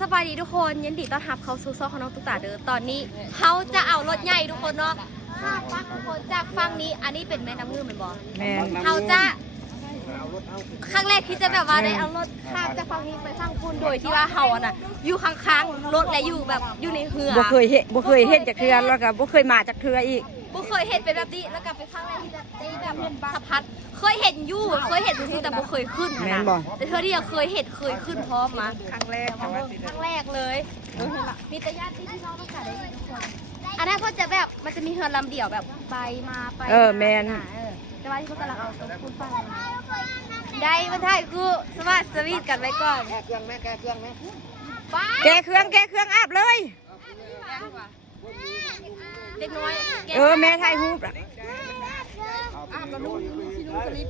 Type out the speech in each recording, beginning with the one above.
สบายดีทุกคนยินดีต้อนรับเข้าสู่ซอกของน้องตุ๊กตาเด้อตอนนี้เขาจะเอารถใหญ่ทุกคนเนาะข้ามฝั่งทุกคนจากฝั่งนี้อันนี้เป็นแม่น้ำเงื่อนเหมือนบอ แม่น เขาจะครั้งแรกที่จะแบบว่าได้เอารถข้ามจากฝั่งนี้ไปฝั่งคุณโดยที่ว่าเขาอะน่ะอยู่ข้างๆรถและอยู่แบบอยู่ในเหือ บ่เคยเห็นจากเทือแล้วก็บ่เคยมาจากเทืออีก บ่เคยเห็นเป็นแบบนี้แล้วก็เป็นครั้งแรกที่จะได้แบบสะพัดเคยเห็นอยู่เคยเห็นจริงๆแต่บ่เคยขึ้น แม่ นะ นบ่ แต่เธอที่เคยเห็นเคยขึ้นพร้อมมาครั้งแรกเลยมีแต่ญาติพี่น้องต้องการได้ทุกคนอันนั้นเขาจะแบบมันจะมีเฮือนลำเดี่ยวแบบไปมาไป แม่น แต่ว่าที่เขากำลังเอาตัวคุณฟังได้มันถ่ายคือสวัสดีกันไว้ก่อน แก้เครื่องไหมแก้เครื่องไหม ป้า แกเครื่องอาบเลย เด็กน้อย แม่ถ่ายรูปอ่ะ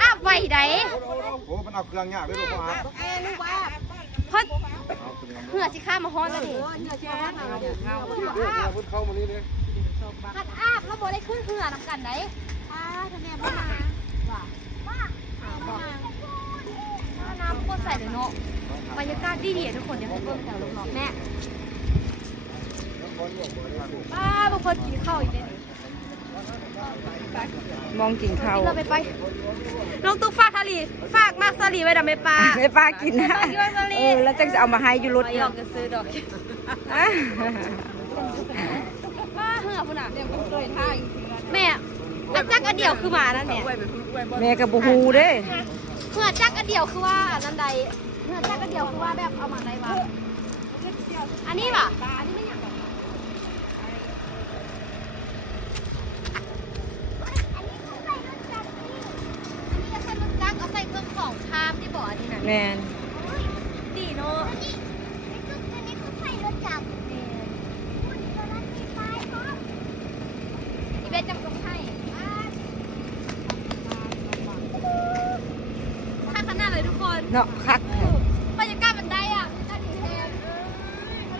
อาบไว้ได โอ้มันเอาเครื่องยากด้วยลูกพ่อครับ เพราะเหือสิข้ามาฮ้อนแล้วนี่ พุ่นเข้ามานี่เลย ขัดอาบแล้วบ่ได้ขึ้นเหือนำกันได้ทะเลมาน้ำโคตรใส่เลยเนาะบรรยากาศดีๆทุกคนเดี๋ยวให้เบิ่งแถวรอบๆแม่บางคนกินข้าวอีกเลย มองกินข้าว เราไปน้องตุ๊กฝากฝากมากสลีไว้ดำไม่ปลา ให้ป้ากินนะแล้วจังจะเอามาให้อยู่รถ ไม่ยอมจะซื้อดอกป้าเหือพุ่นอ่ะแม่อันจักอันเดียวคือหมานั่นแหละ แม่ก็บ่ฮู้เด้ เหือจักอันเดียวคือว่านั่นใดเหือจักอันเดียวคือว่าแบบเอามาได้วะอันนี้ป่ะอันนี้ไม่อยากเอาใส่เครื่องของคามที่บ่อนี่นะ แม่น ดีเนาะอีเบสจำต้องให้ข้างขนาดเลยทุกคน เนาะคัก บรรยากาศมันได้อ่ะน่าดีแทนแล้ว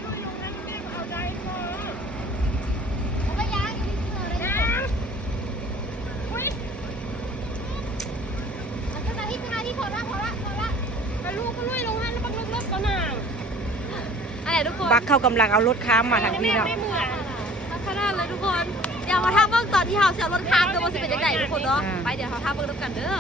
ก็ย่างอยู่ที่เสือเลยนะอุ้ยขึ้นมาที่พอละแล้วลูกก็ลุยลงหันแล้วบังเลิกๆก็นางอะไรทุกคน บักเข้ากำลังเอารถค้ามมาทางนี้เนาะ ไม่เหมือนขนาดเลยทุกคน เดี๋ยวมาท่าเบิ้งตอนที่เขาเสียรถค้างเดี๋ยวมันจะเป็นยังไงทุกคนเนาะ ไปเดี๋ยวเขาท่าเบิ้งด้วยกันเด้อ